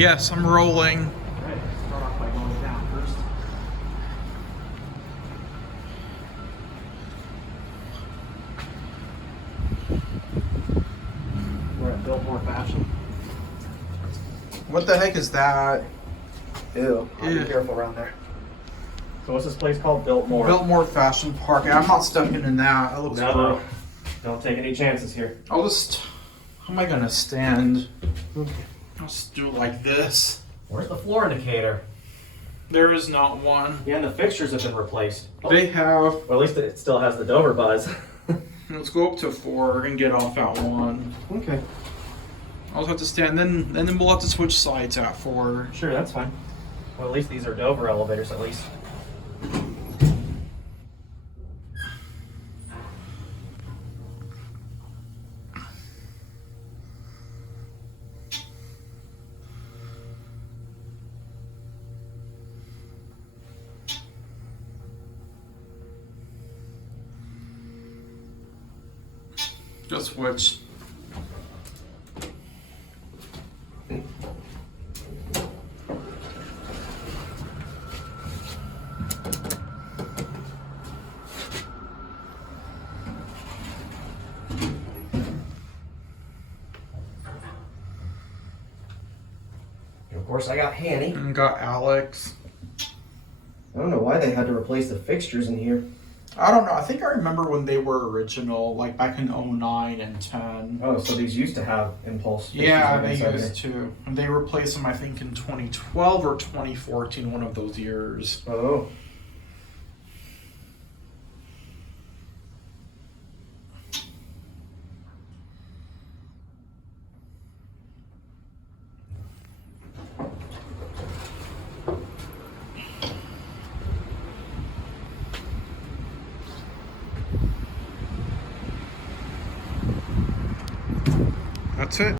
Yes, I'm rolling. Alright, start off by going down first. We're at Biltmore Fashion. What the heck is that? Ew. I'll Ew. be careful around there. So what's this place called? Biltmore. Biltmore Fashion Park. I'm not stepping in that. It looks No. Don't take any chances here. I'll just. How am I gonna stand? I'll just do it like this. Where's the floor indicator? There is not one. Yeah, and the fixtures have been replaced. They have. Or at least it still has the Dover buzz. Let's go up to 4 and get off at 1. Okay. I'll have to stand. Then we'll have to switch sides at 4. Sure, that's fine. Well, at least these are Dover elevators, at least. Just switch. And of course, I got Hanny. And got Alex. I don't know why they had to replace the fixtures in here. I don't know. I think I remember when they were original, like back in 09 and 10. Oh, so these used to have impulse fixtures Yeah, on the they inside used to. And they replaced them, I think, in 2012 or 2014, one of those years. there. Oh. That's it.